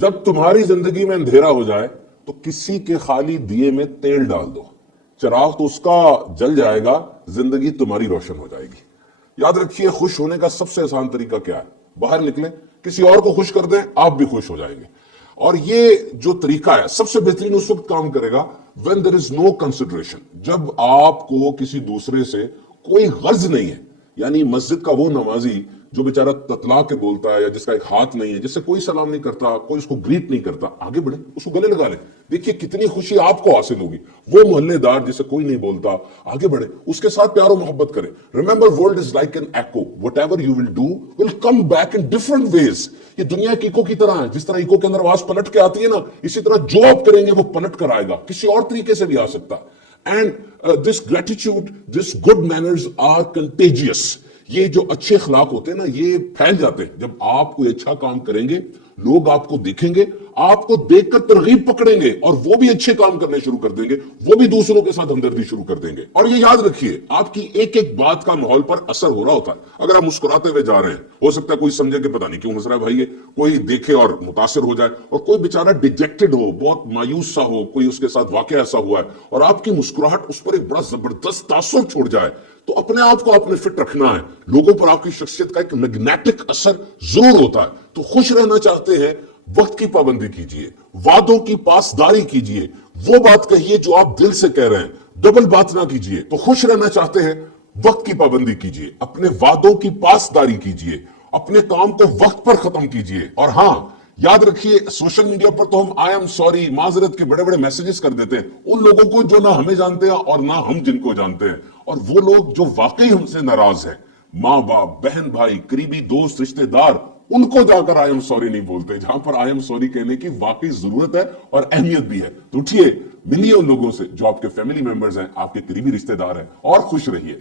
جب تمہاری زندگی میں اندھیرا ہو جائے تو کسی کے خالی دیے میں تیل ڈال دو، چراغ تو اس کا جل جائے گا، زندگی تمہاری روشن ہو جائے گی۔ یاد رکھیے، خوش ہونے کا سب سے آسان طریقہ کیا ہے؟ باہر نکلیں، کسی اور کو خوش کر دیں، آپ بھی خوش ہو جائیں گے۔ اور یہ جو طریقہ ہے سب سے بہترین اس وقت کام کرے گا when there is no consideration، جب آپ کو کسی دوسرے سے کوئی غرض نہیں ہے۔ یعنی مسجد کا وہ نمازی جو بیچارہ تتلا کے بولتا ہے، یا جس کا ایک ہاتھ نہیں ہے، جس سے کوئی سلام نہیں کرتا، کوئی اس کو گریٹ نہیں کرتا، آگے بڑھے، اس کو گلے لگا لیں، دیکھیے کتنی خوشی آپ کو حاصل ہوگی۔ وہ محلے دار جس سے کوئی نہیں بولتا، آگے بڑھے، اس کے ساتھ پیار و محبت کریں۔ Remember, world is like an echo. Whatever you will do will come back in different ways. یہ دنیا ایک ایکو کی طرح ہے، جس طرح ایکو کے اندر آواز پلٹ کے آتی ہے نا، اسی طرح جو آپ کریں گے وہ پلٹ کر آئے گا، کسی اور طریقے سے بھی آ سکتا ہے۔ And this gratitude, this good manners are contagious. یہ جو اچھے اخلاق ہوتے ہیں نا، یہ پھیل جاتے ہیں۔ جب آپ کوئی اچھا کام کریں گے، لوگ آپ کو دیکھیں گے، آپ کو دیکھ کر ترغیب پکڑیں گے، اور وہ بھی اچھے کام کرنے شروع کر دیں گے، وہ بھی دوسروں کے ساتھ ہمدردی شروع کر دیں گے۔ اور یہ یاد رکھیے، آپ کی ایک ایک بات کا ماحول پر اثر ہو رہا ہوتا ہے۔ اگر آپ مسکراتے ہوئے جا رہے ہیں، ہو سکتا ہے کوئی سمجھے کہ پتہ نہیں کیوں ہنس رہا ہے بھائی، یہ کوئی دیکھے اور متاثر ہو جائے، اور کوئی بیچارہ ڈیجیکٹڈ ہو، بہت مایوس سا ہو، کوئی اس کے ساتھ واقعہ ایسا ہوا ہے، اور آپ کی مسکراہٹ اس پر ایک بڑا زبردست تاثر چھوڑ جائے، تو اپنے آپ کو آپ نے فٹ رکھنا ہے۔ لوگوں پر آپ کی شخصیت کا ایک میگنیٹک اثر ضرور ہوتا ہے۔ تو خوش رہنا چاہتے ہیں، وقت کی پابندی کیجئے، وعدوں کی پاسداری کیجئے، وہ بات کہیے جو آپ دل سے کہہ رہے ہیں، ڈبل بات نہ کیجئے۔ تو خوش رہنا چاہتے ہیں، وقت کی پابندی کیجئے، اپنے وعدوں کی پاسداری کیجئے، اپنے کام کو وقت پر ختم کیجئے۔ اور ہاں، یاد رکھیے، سوشل میڈیا پر تو ہم آئی ایم سوری، معذرت کے بڑے بڑے میسیجز کر دیتے ہیں ان لوگوں کو جو نہ ہمیں جانتے ہیں اور نہ ہم جن کو جانتے ہیں۔ اور وہ لوگ جو واقعی ہم سے ناراض ہیں، ماں باپ، بہن بھائی، قریبی دوست، رشتہ دار، ان کو جا کر آئی ایم سوری نہیں بولتے، جہاں پر آئی ایم سوری کہنے کی واقعی ضرورت ہے اور اہمیت بھی ہے۔ تو اٹھیے، ملیے ان لوگوں سے جو آپ کے فیملی ممبرز ہیں، آپ کے قریبی رشتہ دار ہیں، اور خوش رہیے۔